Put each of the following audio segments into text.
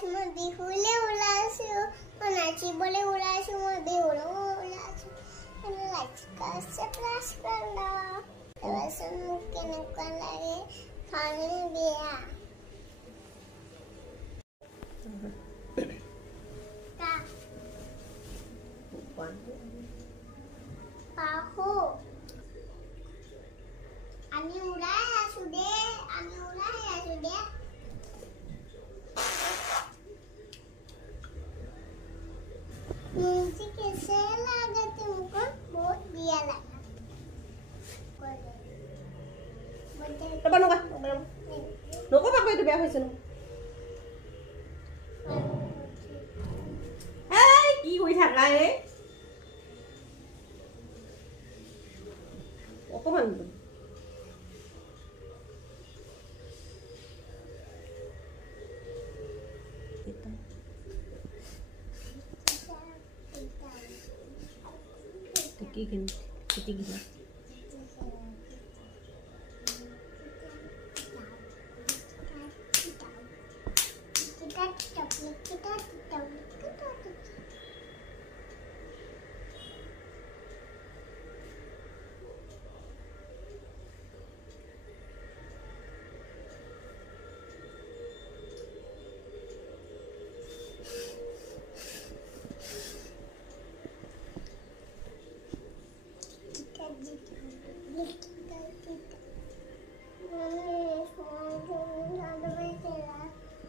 মই বিহুলে ওলাইছো নাচিবলৈ ওলাইছো মই বিহুলে ওলাইছো লাচিকা প্লাস কৰা এবাৰ মোক কেনেকুৱা লাগে খালি বিয়া কা পাহু আমি উলাই আছো দে मुझे कैसे लगा तुमको बहुत बढ़िया लगा Coba nunggu. Nunggu apa itu biasa sih? Hey, kiwi thật này đấy. Ủa có bằng Kita gila.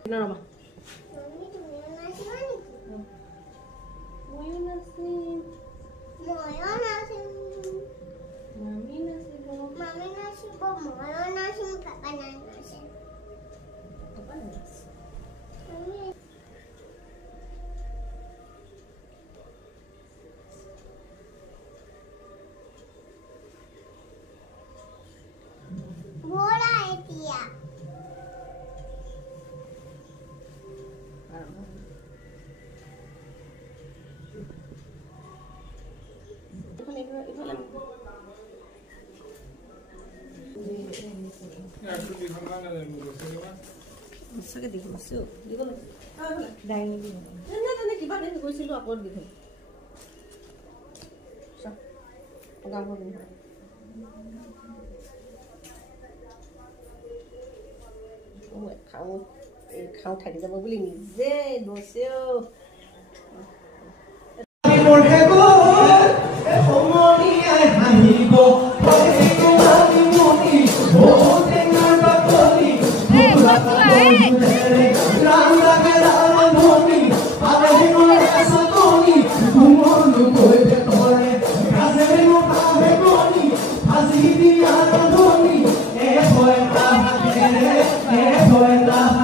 Kenapa? Saya di masuk. Di mana? Dining ni. Nanti kita ni kau silu upload gitu. So, pegang pun. Oh, kau tadi dah beli ni. Zee, dosyo. Voy a